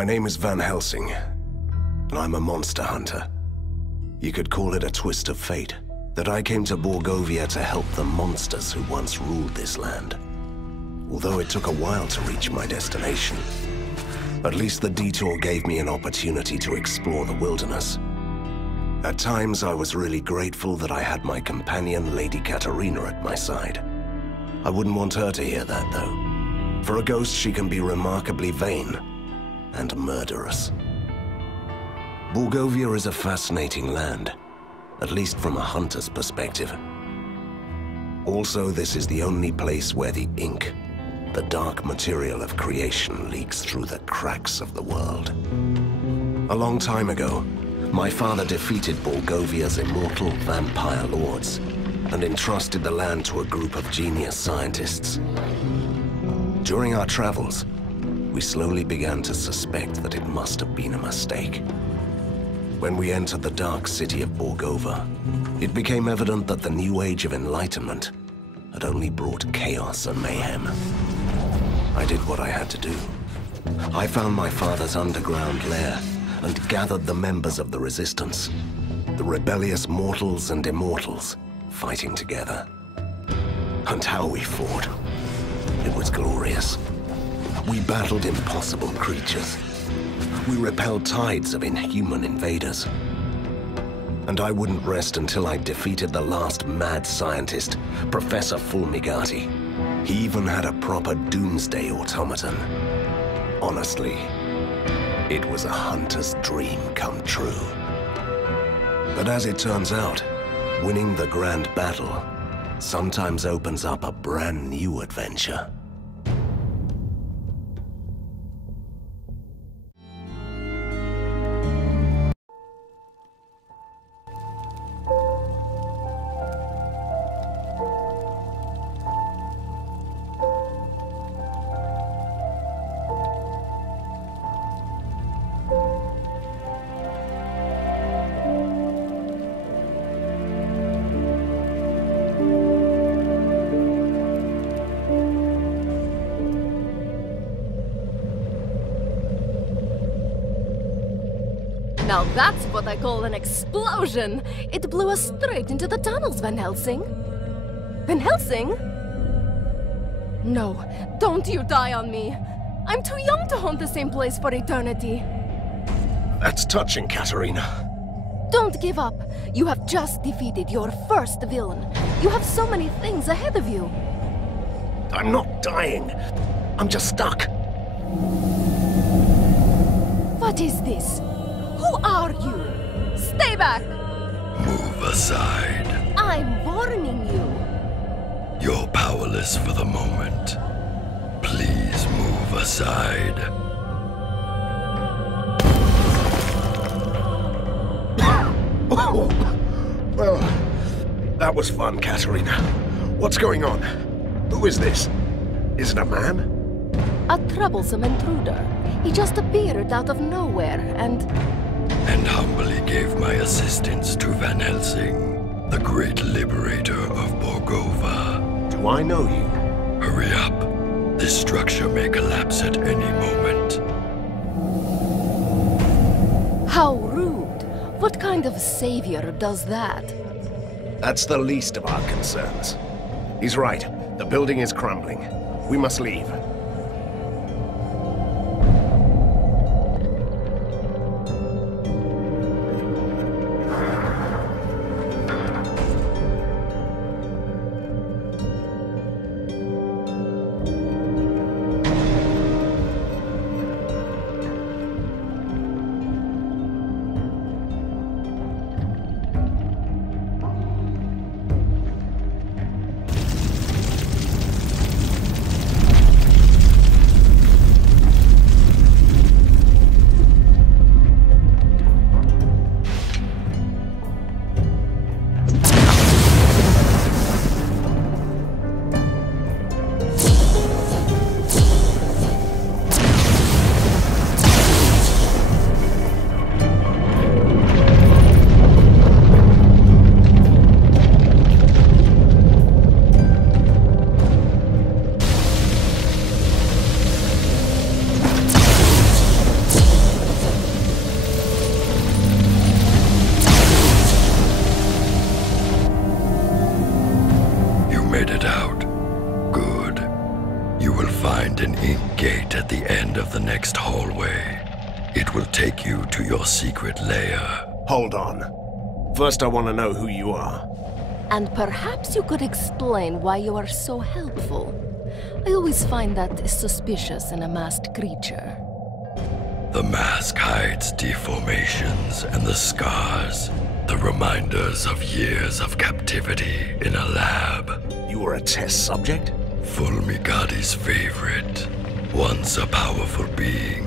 My name is Van Helsing, and I'm a monster hunter. You could call it a twist of fate, that I came to Borgovia to help the monsters who once ruled this land. Although it took a while to reach my destination, at least the detour gave me an opportunity to explore the wilderness. At times, I was really grateful that I had my companion, Lady Katarina, at my side. I wouldn't want her to hear that, though. For a ghost, she can be remarkably vain and murderous. Borgovia is a fascinating land, at least from a hunter's perspective. Also, this is the only place where the ink, the dark material of creation, leaks through the cracks of the world. A long time ago, my father defeated Borgovia's immortal vampire lords and entrusted the land to a group of genius scientists. During our travels, we slowly began to suspect that it must have been a mistake. When we entered the dark city of Borgova, it became evident that the new age of enlightenment had only brought chaos and mayhem. I did what I had to do. I found my father's underground lair and gathered the members of the Resistance, the rebellious mortals and immortals, fighting together. And how we fought. It was glorious. We battled impossible creatures. We repelled tides of inhuman invaders. And I wouldn't rest until I defeated the last mad scientist, Professor Fulmigati. He even had a proper doomsday automaton. Honestly, it was a hunter's dream come true. But as it turns out, winning the grand battle sometimes opens up a brand new adventure. Now that's what I call an explosion! It blew us straight into the tunnels, Van Helsing. Van Helsing? No, don't you die on me. I'm too young to haunt the same place for eternity. That's touching, Katarina. Don't give up. You have just defeated your first villain. You have so many things ahead of you. I'm not dying. I'm just stuck. What is this? Who are you? Stay back! Move aside. I'm warning you. You're powerless for the moment. Please move aside. Well, that was fun, Katarina. What's going on? Who is this? Is it a man? A troublesome intruder. He just appeared out of nowhere and humbly gave my assistance to Van Helsing, the great liberator of Borgova. Do I know you? Hurry up. This structure may collapse at any moment. How rude. What kind of savior does that? That's the least of our concerns. He's right. The building is crumbling. We must leave. at the end of the next hallway. It will take you to your secret lair. Hold on. First, I want to know who you are. And perhaps you could explain why you are so helpful. I always find that suspicious in a masked creature. The mask hides deformations and the scars, the reminders of years of captivity in a lab. You were a test subject? Fulmigadi's favorite. Once a powerful being,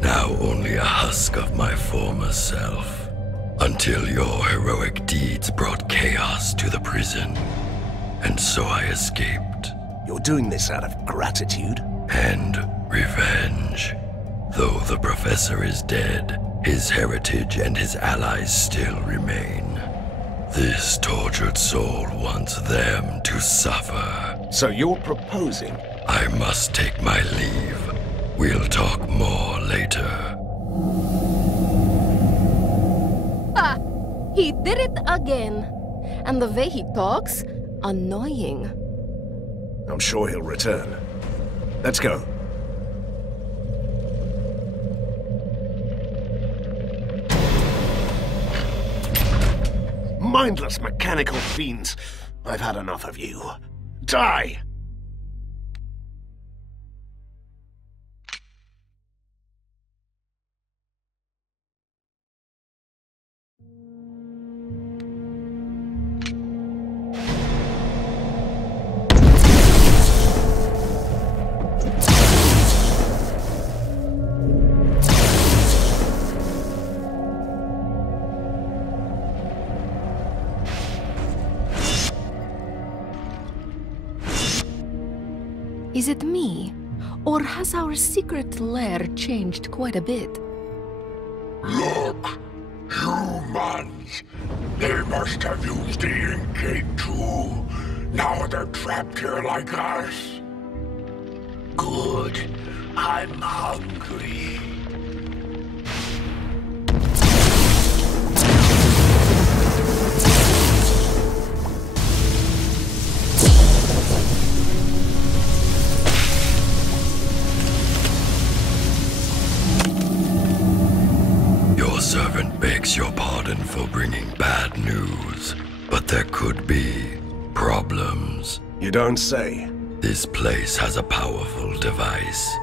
now only a husk of my former self. Until your heroic deeds brought chaos to the prison. And so I escaped. You're doing this out of gratitude? And revenge. Though the professor is dead, his heritage and his allies still remain. This tortured soul wants them to suffer. So you're proposing? I must take my leave. We'll talk more later. Ah! He did it again. And the way he talks, annoying. I'm sure he'll return. Let's go. Mindless mechanical fiends. I've had enough of you. Die! Is it me? Or has our secret lair changed quite a bit? Look! Humans! They must have used the ink gate too. Now they're trapped here like us. Good. I'm hungry. Your servant begs your pardon for bringing bad news, but there could be problems. You don't say. This place has a powerful device,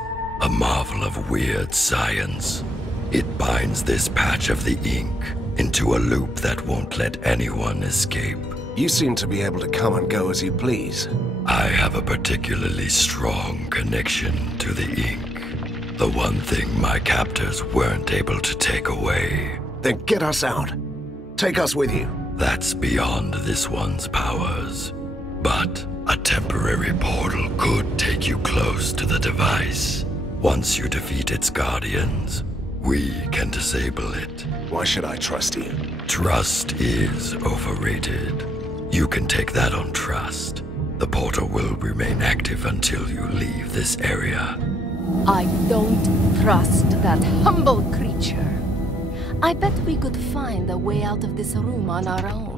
a marvel of weird science. It binds this patch of the ink into a loop that won't let anyone escape. You seem to be able to come and go as you please. I have a particularly strong connection to the ink. The one thing my captors weren't able to take away. Then get us out. Take us with you. That's beyond this one's powers. But a temporary portal could take you close to the device. Once you defeat its guardians, we can disable it. Why should I trust you? Trust is overrated. You can take that on trust. The portal will remain active until you leave this area. I don't trust that humble creature. I bet we could find a way out of this room on our own.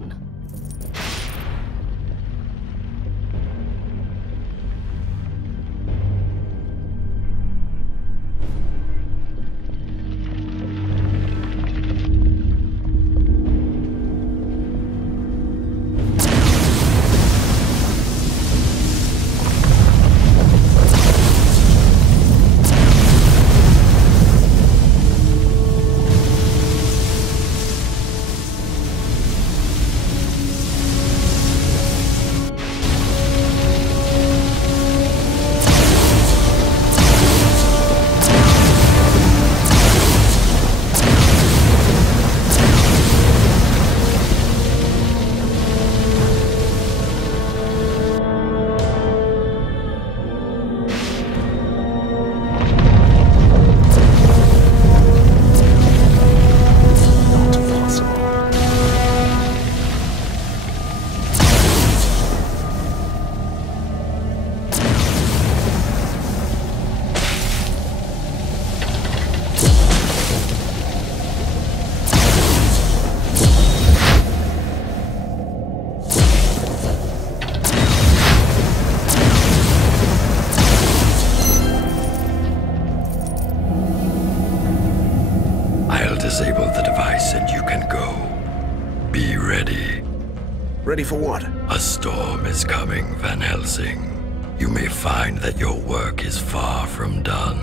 Ready for what? A storm is coming, Van Helsing. You may find that your work is far from done.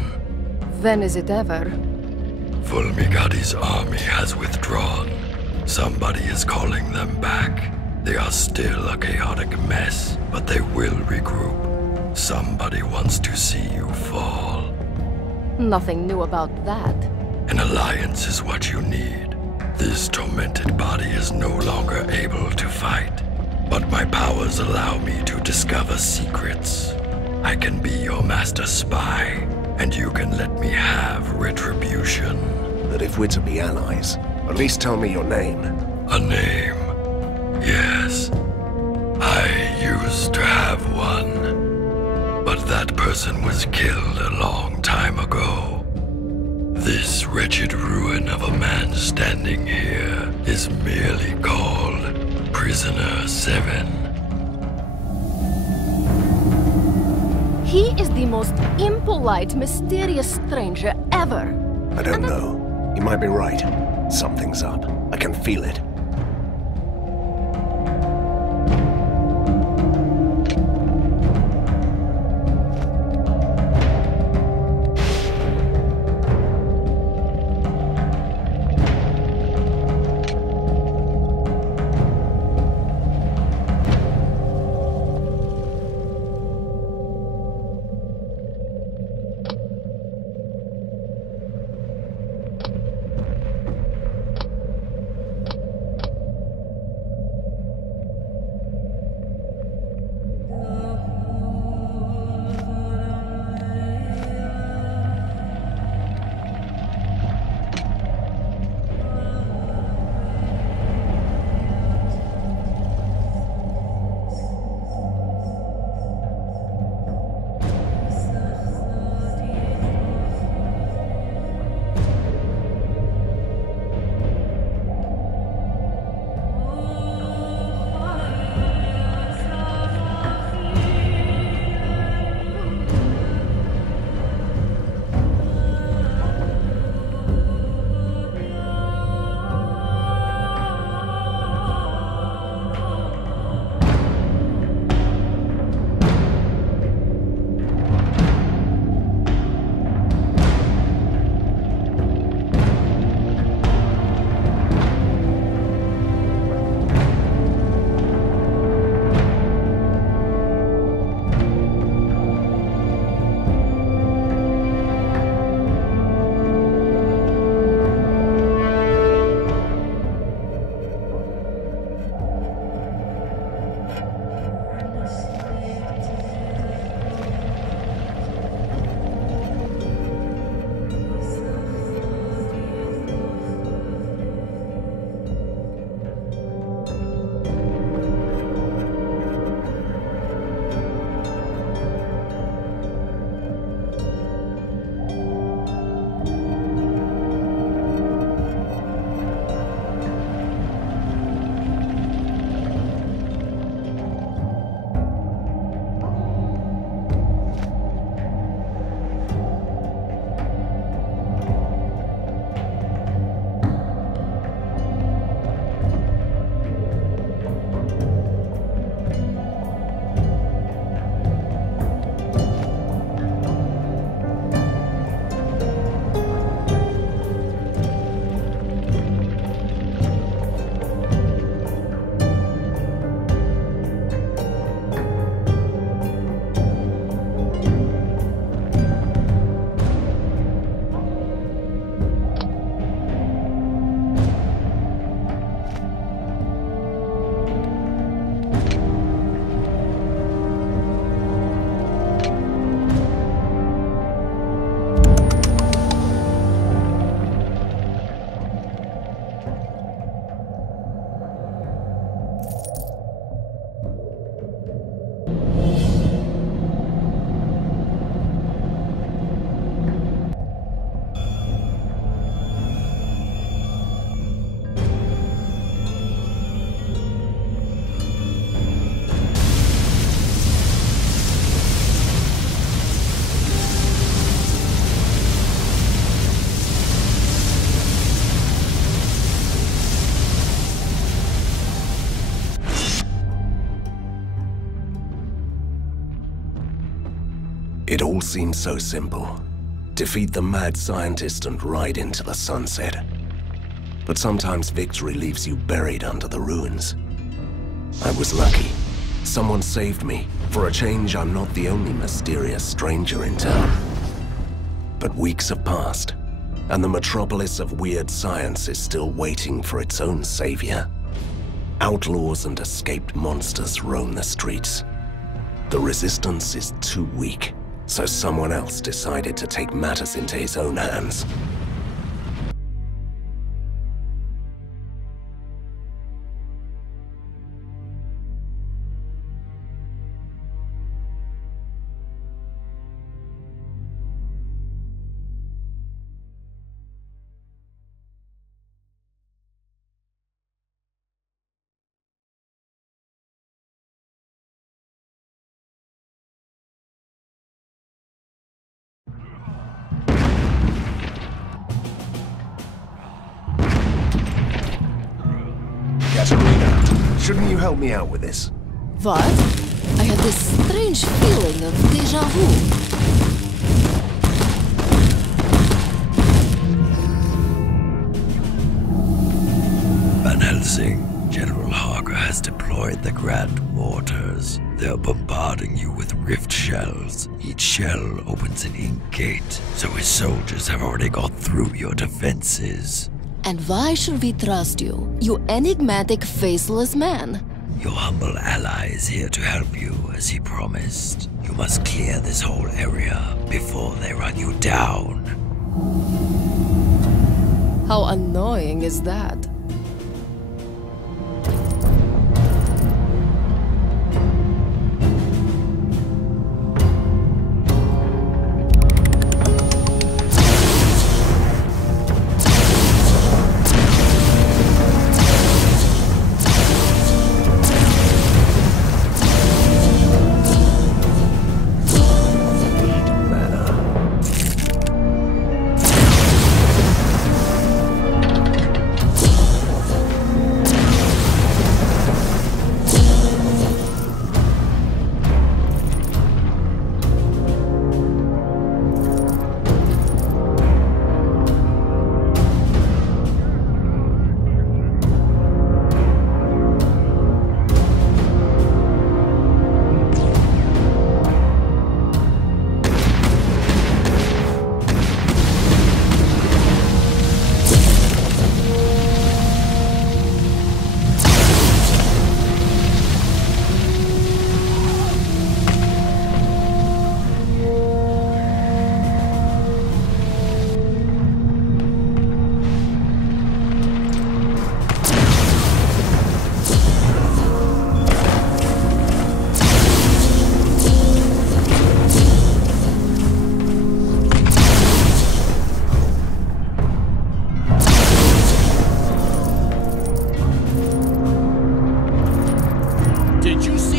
When is it ever? Fulmigadi's army has withdrawn. Somebody is calling them back. They are still a chaotic mess, but they will regroup. Somebody wants to see you fall. Nothing new about that. An alliance is what you need. This tormented body is no longer able to fight, but my powers allow me to discover secrets. I can be your master spy, and you can let me have retribution. But if we're to be allies, at least tell me your name. A name? Yes. I used to have one, but that person was killed a long time ago. This wretched ruin of a man standing here is merely called Prisoner 7. He is the most impolite, mysterious stranger ever. I don't know. You might be right. Something's up. I can feel it. It all seemed so simple. Defeat the mad scientist and ride into the sunset. But sometimes victory leaves you buried under the ruins. I was lucky. Someone saved me. For a change, I'm not the only mysterious stranger in town. But weeks have passed, and the metropolis of weird science is still waiting for its own savior. Outlaws and escaped monsters roam the streets. The resistance is too weak, so someone else decided to take matters into his own hands. Shouldn't you help me out with this? What? I had this strange feeling of déjà vu. Van Helsing, General Harker has deployed the Grand Mortars. They're bombarding you with rift shells. Each shell opens an ink gate, so his soldiers have already got through your defenses. And why should we trust you, you enigmatic, faceless man? Your humble ally is here to help you, as he promised. You must clear this whole area before they run you down. How annoying is that?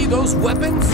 Those weapons?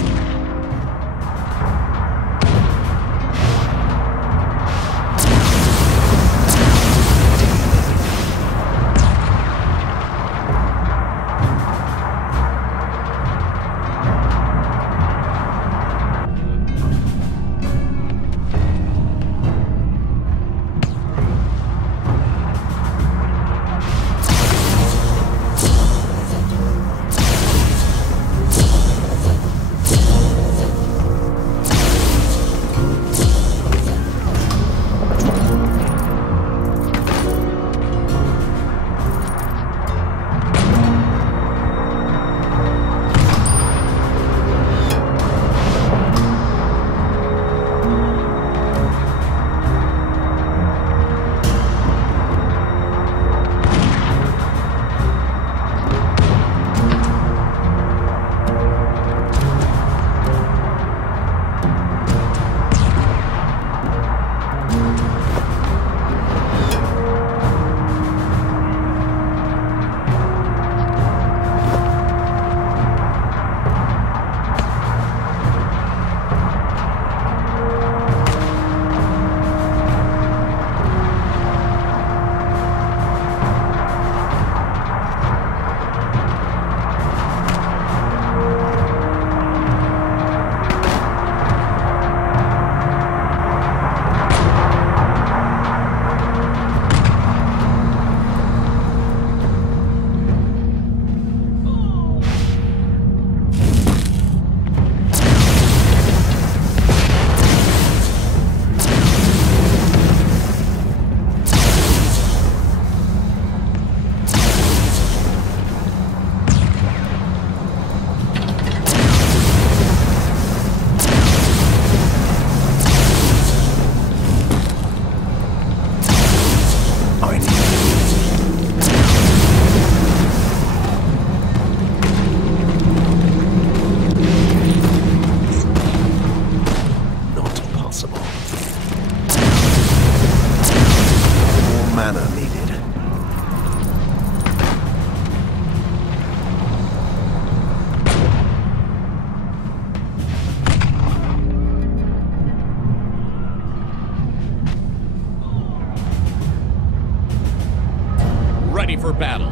for battle.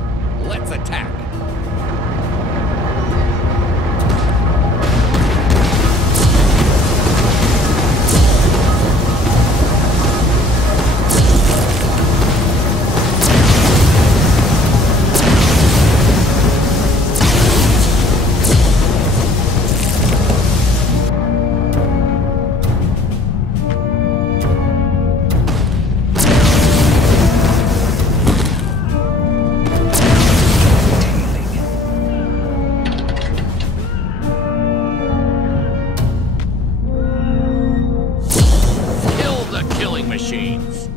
Let's attack. Machines.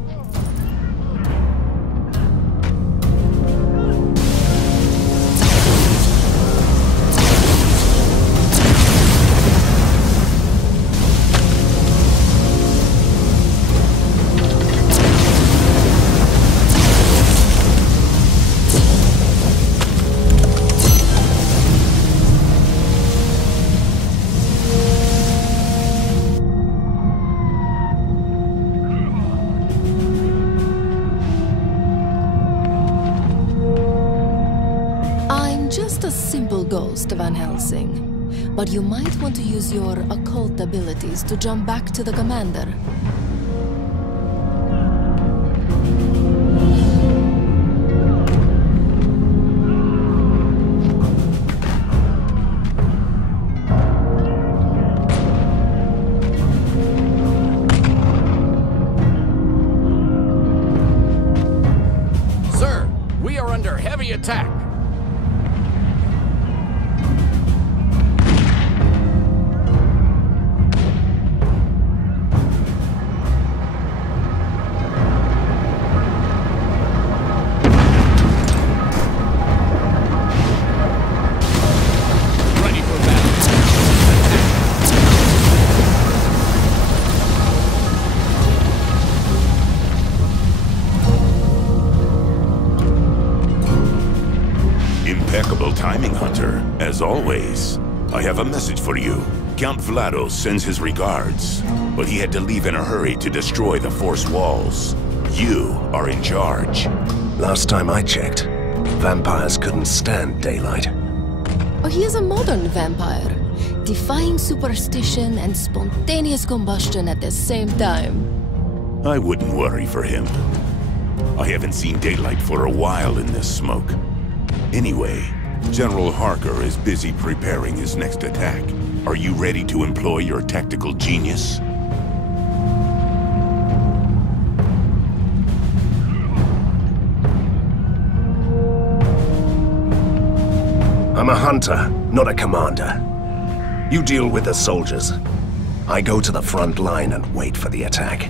Just a simple ghost, Van Helsing. But you might want to use your occult abilities to jump back to the commander. Sir, we are under heavy attack. Impeccable timing, Hunter, as always. I have a message for you. Count Vlados sends his regards, but he had to leave in a hurry to destroy the Force walls. You are in charge. Last time I checked, vampires couldn't stand daylight. Oh, he is a modern vampire, defying superstition and spontaneous combustion at the same time. I wouldn't worry for him. I haven't seen daylight for a while in this smoke. Anyway, General Harker is busy preparing his next attack. Are you ready to employ your tactical genius? I'm a hunter, not a commander. You deal with the soldiers. I go to the front line and wait for the attack.